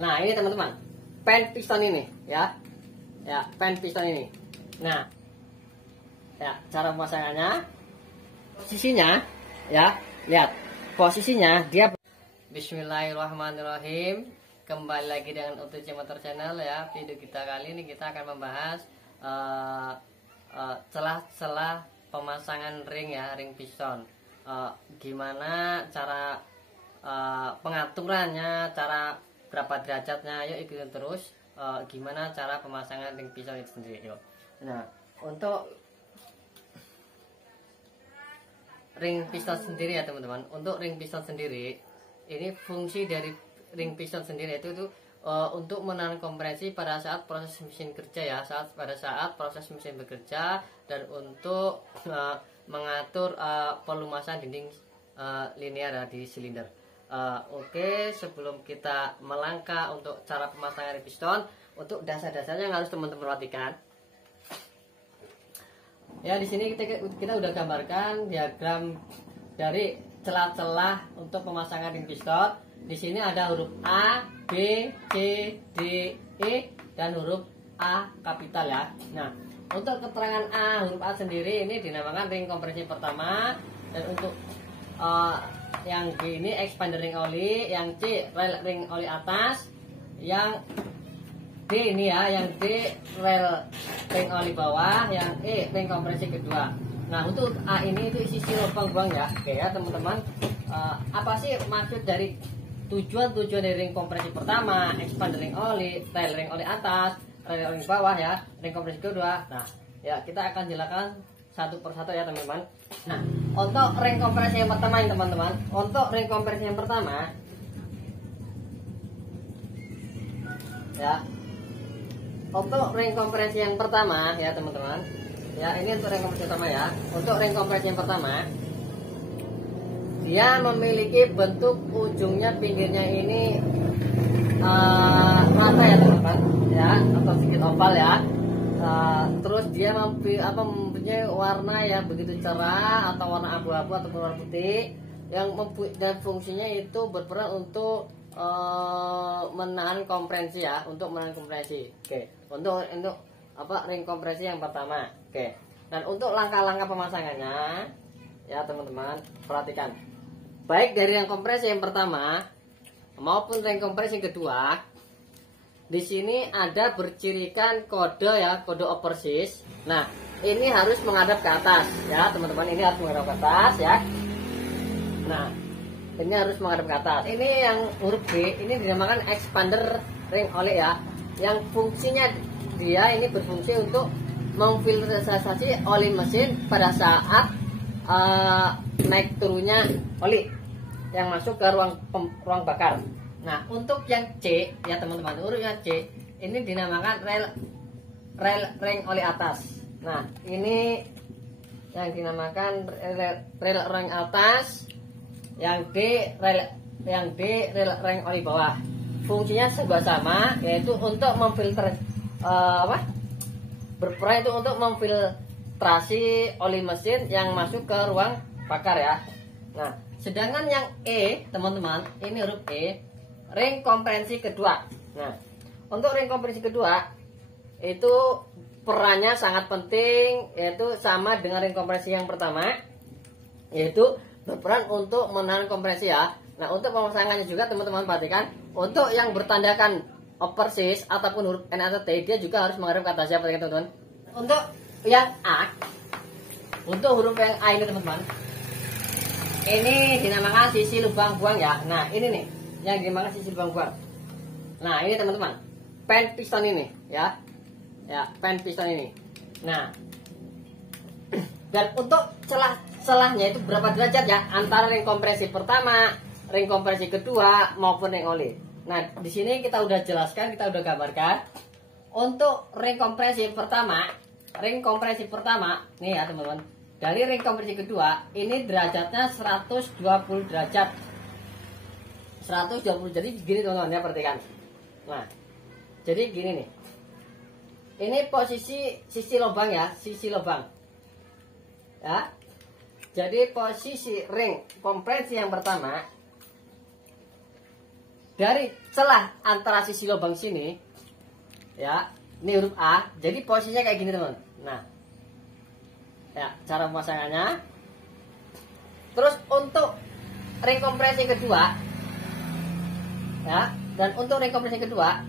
Nah, ini teman-teman, pen piston ini ya. Ya, pen piston ini. Nah, ya, cara pemasangannya, posisinya ya, lihat posisinya dia. Bismillahirrahmanirrahim. Kembali lagi dengan Utuci Motor Channel ya. Video kita kali ini kita akan membahas celah-celah pemasangan ring ya, ring piston. Gimana cara pengaturannya, cara berapa derajatnya, yuk ikutin terus. Gimana cara pemasangan ring piston itu sendiri, yuk. Nah, untuk ring piston sendiri ya teman-teman, untuk ring piston sendiri ini fungsi dari ring piston sendiri itu untuk menahan kompresi pada saat proses mesin kerja ya, pada saat proses mesin bekerja, dan untuk mengatur pelumasan dinding linear ya, di silinder. Oke, sebelum kita melangkah untuk cara pemasangan ring piston, untuk dasar-dasarnya yang harus teman-teman perhatikan. Ya, di sini kita udah gambarkan diagram dari celah-celah untuk pemasangan ring piston. Di sini ada huruf A, B, C, D, E, dan huruf A kapital ya. Nah, untuk keterangan A, huruf A sendiri ini dinamakan ring kompresi pertama, dan untuk yang B ini expander ring oli, yang C rel ring oli atas, yang D ini ya, yang D rel ring oli bawah, yang E ring kompresi kedua. Nah, untuk A ini itu sisi lubang buang ya. Oke ya teman-teman, apa sih maksud dari tujuan dari ring kompresi pertama, expander ring oli, rel ring oli atas, rel ring bawah ya, ring kompresi kedua. Nah ya, kita akan jelaskan satu persatu ya teman-teman. Nah, untuk ring kompresi yang pertama ini teman-teman, untuk ring kompresi yang pertama ya, untuk ring kompresi yang pertama ya teman-teman ya, ini untuk ring kompresi pertama ya. Untuk ring kompresi yang pertama, dia memiliki bentuk ujungnya, pinggirnya ini rata ya teman-teman ya, atau sedikit oval ya. Terus dia mempunyai warna yang begitu cerah, atau warna abu-abu ataupun warna putih, yang dan fungsinya itu berperan untuk menahan kompresi ya, untuk menahan kompresi. Oke, untuk ring kompresi yang pertama. Oke, dan untuk langkah-langkah pemasangannya ya teman-teman, perhatikan. Baik dari ring kompresi yang pertama maupun ring kompresi yang kedua, di sini ada bercirikan kode ya, kode overseas. Nah, ini harus menghadap ke atas ya teman-teman, ini harus menghadap ke atas ya. Nah, ini harus menghadap ke atas. Ini yang huruf B ini dinamakan expander ring oli ya, yang fungsinya dia ini berfungsi untuk memfilterisasi oli mesin pada saat naik turunnya oli yang masuk ke ruang bakar. Nah, untuk yang C ya teman-teman, urutnya C ini dinamakan rel ring oli atas. Nah, ini yang dinamakan rel ring atas, yang D rel ring oli bawah. Fungsinya serba sama, yaitu untuk memfilter berperan itu untuk memfiltrasi oli mesin yang masuk ke ruang bakar ya. Nah, sedangkan yang E teman-teman, ini huruf E, ring kompresi kedua. Nah, untuk ring kompresi kedua itu perannya sangat penting, yaitu sama dengan ring kompresi yang pertama, yaitu berperan untuk menahan kompresi ya. Nah, untuk pemasangannya juga teman-teman perhatikan, untuk yang bertandakan overseas ataupun huruf N atau T, dia juga harus menghadap ke atas ya teman-teman. Untuk yang A, untuk huruf yang A ini teman-teman, ini dinamakan sisi lubang buang ya. Nah, ini nih yang dinamakan sisi lubang buang. Nah, ini teman-teman, pen piston ini ya. Ya, pen piston ini. Nah, dan untuk celahnya itu berapa derajat ya, antara ring kompresi pertama, ring kompresi kedua maupun ring oli. Nah, di sini kita udah jelaskan, kita udah gambarkan. Untuk ring kompresi pertama nih ya teman-teman, dari ring kompresi kedua ini derajatnya 120 derajat. 120, jadi gini teman-teman ya, perhatikan. Nah, jadi gini nih, ini posisi sisi lubang ya, sisi lubang ya. Jadi posisi ring kompresi yang pertama dari celah antara sisi lubang sini, ya, ini huruf A, jadi posisinya kayak gini teman. Nah, ya, cara pemasangannya. Terus untuk ring kompresi kedua, ya, dan untuk ring kompresi kedua,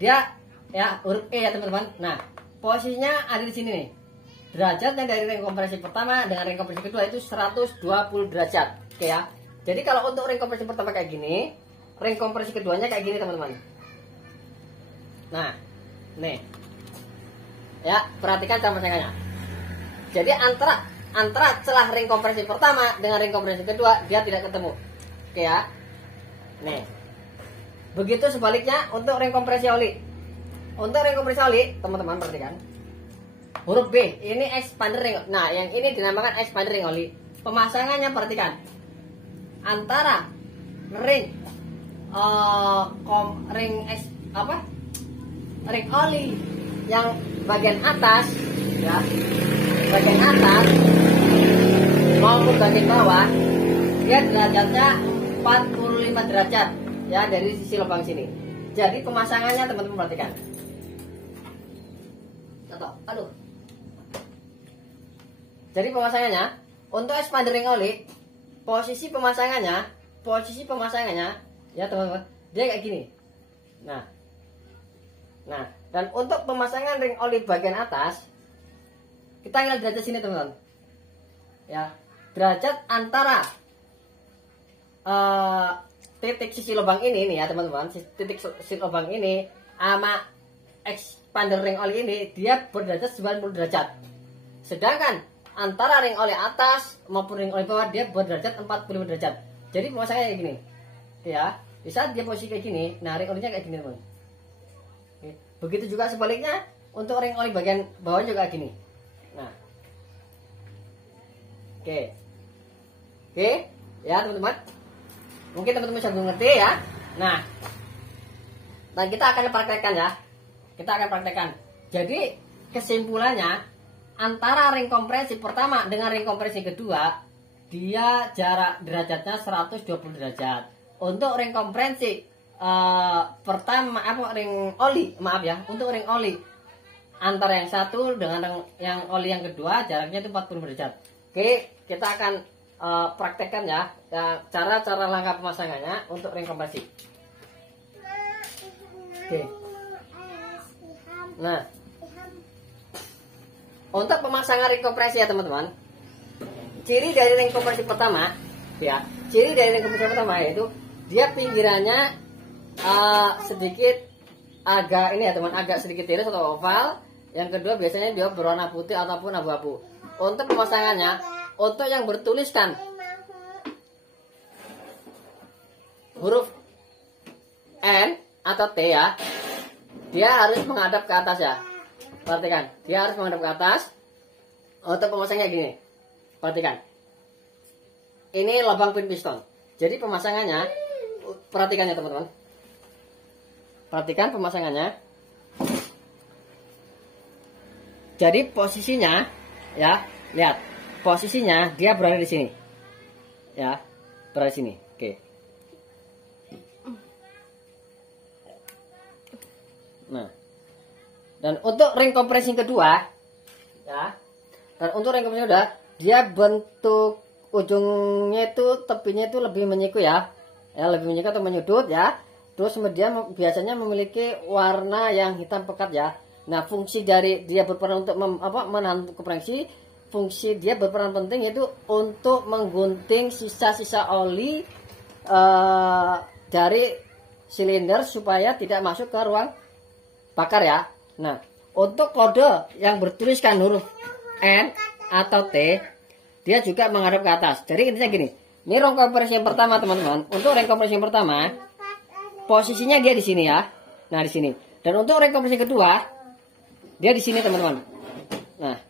dia, ya, huruf E ya teman-teman. Nah, posisinya ada di sini nih. Derajatnya dari ring kompresi pertama dengan ring kompresi kedua itu 120 derajat. Oke ya. Jadi kalau untuk ring kompresi pertama kayak gini, ring kompresi keduanya kayak gini teman-teman. Nah, nih. Ya, perhatikan cara pemasangannya. Jadi antara celah ring kompresi pertama dengan ring kompresi kedua dia tidak ketemu. Oke ya. Nih. Begitu sebaliknya untuk ring kompresi oli. Untuk ring kompresi oli, teman-teman perhatikan. Huruf B, ini expander ring. Nah, yang ini dinamakan expander ring oli. Pemasangannya perhatikan. Antara ring ring oli yang bagian atas, ya, bagian atas maupun bagian bawah, dia derajatnya 45 derajat, ya, dari sisi lubang sini. Jadi pemasangannya teman-teman perhatikan. Aduh. Jadi pemasangannya untuk expander ring oli, posisi pemasangannya, ya teman-teman, dia kayak gini. Nah, dan untuk pemasangan ring oli bagian atas, kita lihat derajat sini teman-teman. Ya, derajat antara titik sisi lubang ini nih ya teman-teman, titik sisi lubang ini sama expander ring oli ini dia berderajat 90 derajat. Sedangkan antara ring oli atas maupun ring oli bawah dia berderajat 45 derajat. Jadi pemasangannya kayak gini. Ya, di saat dia posisi kayak gini, nah ring olinya kayak gini teman. Begitu juga sebaliknya untuk ring oli bagian bawah juga kayak gini. Nah. Oke, ya teman-teman. Mungkin teman-teman bisa ngerti ya. Nah, kita akan praktekkan ya. Kita akan praktekkan. Jadi kesimpulannya, antara ring kompresi pertama dengan ring kompresi kedua, dia jarak derajatnya 120 derajat. Untuk ring kompresi pertama, ring oli, maaf ya, untuk ring oli antara yang satu dengan yang oli yang kedua jaraknya itu 40 derajat. Oke, kita akan praktekkan ya, cara-cara langkah pemasangannya untuk ring kompresi. Oke. Nah, untuk pemasangan ring kompresi ya teman-teman, ciri dari ring kompresi pertama, ya, ciri dari ring kompresi pertama yaitu dia pinggirannya sedikit agak ini ya teman, agak sedikit tiris atau oval. Yang kedua biasanya dia berwarna putih ataupun abu-abu. Untuk pemasangannya, untuk yang bertuliskan huruf N atau T ya, dia harus menghadap ke atas ya. Perhatikan, dia harus menghadap ke atas. Untuk pemasangannya gini, perhatikan. Ini lubang pin piston. Jadi pemasangannya, perhatikan ya teman-teman. Perhatikan pemasangannya. Jadi posisinya, ya, lihat. Posisinya dia berada di sini. Ya, berada di sini. Oke. Nah. Dan untuk ring kompresi kedua, ya. Dan untuk ring kompresi kedua, dia bentuk ujungnya itu, tepinya itu lebih menyiku ya. Ya, lebih menyiku atau menyudut ya. Terus kemudian biasanya memiliki warna yang hitam pekat ya. Nah, fungsi dari dia berperan untuk menahan kompresi, fungsi dia berperan penting yaitu untuk menggunting sisa-sisa oli dari silinder supaya tidak masuk ke ruang bakar ya. Nah, untuk kode yang bertuliskan huruf N atau T, dia juga menghadap ke atas. Jadi intinya gini, ini ring kompresi yang pertama teman-teman. Untuk ring kompresi yang pertama, posisinya dia di sini ya. Nah, di sini. Dan untuk ring kompresi kedua, dia di sini teman-teman. Nah,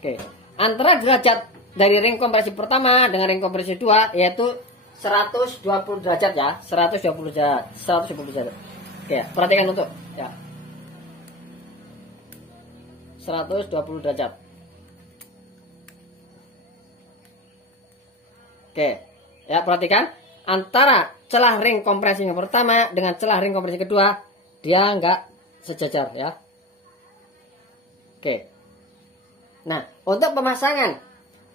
oke. Antara derajat dari ring kompresi pertama dengan ring kompresi kedua yaitu 120 derajat ya, 120 derajat, 120 derajat. Oke, perhatikan untuk ya. 120 derajat. Oke. Ya, perhatikan. antara celah ring kompresi yang pertama dengan celah ring kompresi kedua, dia enggak sejajar ya. Oke. Nah, untuk pemasangan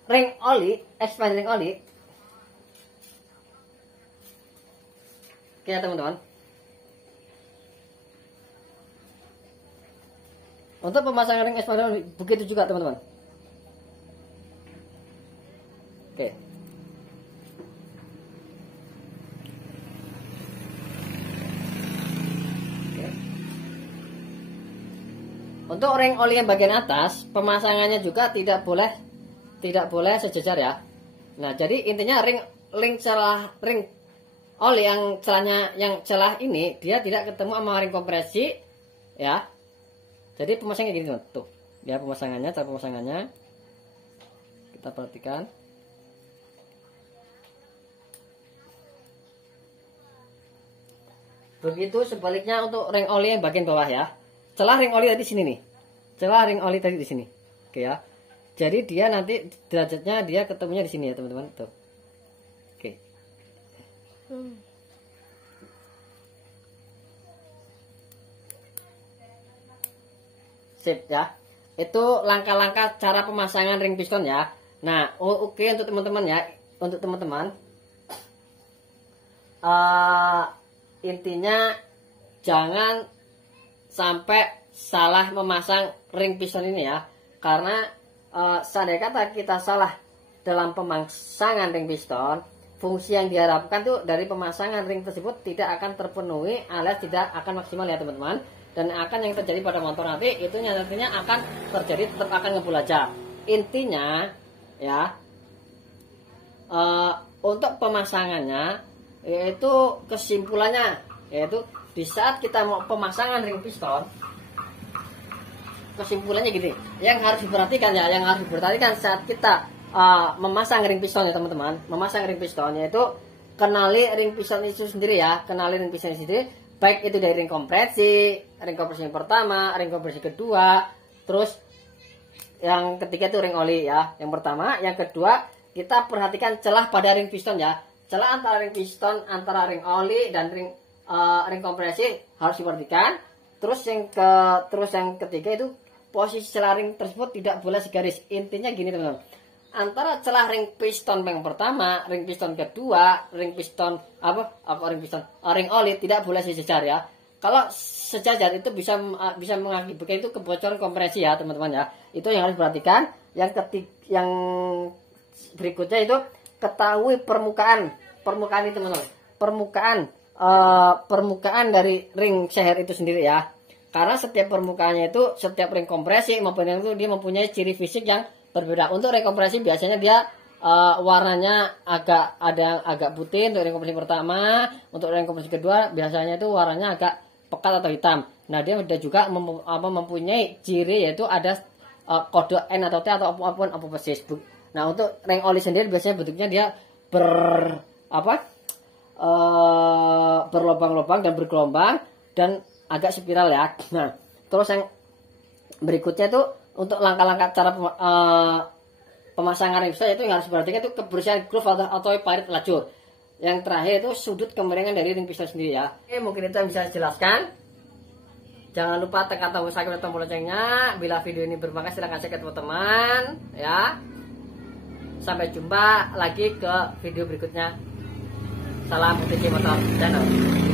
ring oli, ekspansi ring oli, oke ya teman-teman. Untuk pemasangan ring ekspansi ring oli, begitu juga teman-teman. Oke. Untuk ring oli yang bagian atas, pemasangannya juga tidak boleh sejajar ya. Nah, jadi intinya ring oli yang celah ini dia tidak ketemu sama ring kompresi ya. Jadi pemasangannya gini teman. Tuh, ya pemasangannya, cara pemasangannya. Kita perhatikan. Begitu sebaliknya untuk ring oli yang bagian bawah ya. Celah ring oli tadi sini nih. Celah ring oli tadi di sini. Oke ya. Jadi dia nanti derajatnya dia ketemunya di sini ya, teman-teman. Tuh. Oke. Sip ya. Itu langkah-langkah cara pemasangan ring piston ya. Nah, oke untuk teman-teman ya. Untuk teman-teman intinya jangan sampai salah memasang ring piston ini ya, karena seandainya kata kita salah dalam pemasangan ring piston, fungsi yang diharapkan tuh dari pemasangan ring tersebut tidak akan terpenuhi alias tidak akan maksimal ya teman-teman, dan akan yang terjadi pada motor nanti itu nantinya akan terjadi tetap akan ngebul aja. Intinya ya untuk pemasangannya yaitu kesimpulannya yaitu di saat kita mau pemasangan ring piston, kesimpulannya gini, yang harus diperhatikan saat kita memasang ring piston ya teman-teman, memasang ring piston yaitu kenali ring piston itu sendiri ya, baik itu dari ring kompresi yang pertama, ring kompresi kedua, terus yang ketiga itu ring oli ya, yang pertama, yang kedua kita perhatikan celah pada ring piston ya, celah antara ring piston, antara ring oli dan ring kompresi harus diperhatikan. Terus yang ketiga itu posisi celah ring tersebut tidak boleh segaris. Intinya gini teman-teman, antara celah ring piston yang pertama, ring piston kedua, ring oli tidak boleh sejajar ya. Kalau sejajar itu bisa mengakibatkan itu kebocoran kompresi ya teman-teman ya. Itu yang harus diperhatikan. Yang berikutnya itu ketahui permukaan ini teman-teman, permukaan dari ring seher itu sendiri ya. Karena setiap permukaannya itu, setiap ring kompresi maupun yang itu dia mempunyai ciri fisik yang berbeda. Untuk ring kompresi biasanya dia warnanya agak putih untuk ring kompresi pertama. Untuk ring kompresi kedua biasanya itu warnanya agak pekat atau hitam. Nah, dia juga mempunyai ciri yaitu ada kode N atau T atau apapun persis. Nah, untuk ring oli sendiri biasanya bentuknya dia berlobang-lobang dan bergelombang dan agak spiral ya. Nah, terus yang berikutnya itu untuk langkah-langkah cara pemasangan ring piston itu yang harus diperhatikan itu kebersihan groove atau parit lacur. Yang terakhir itu sudut kemiringan dari ring piston sendiri ya. Oke, mungkin itu yang bisa dijelaskan. Jangan lupa tekan tombol subscribe dan tombol loncengnya. Bila video ini bermanfaat silahkan share ke teman-teman ya. Sampai jumpa lagi ke video berikutnya. Salam UTC Motor Channel.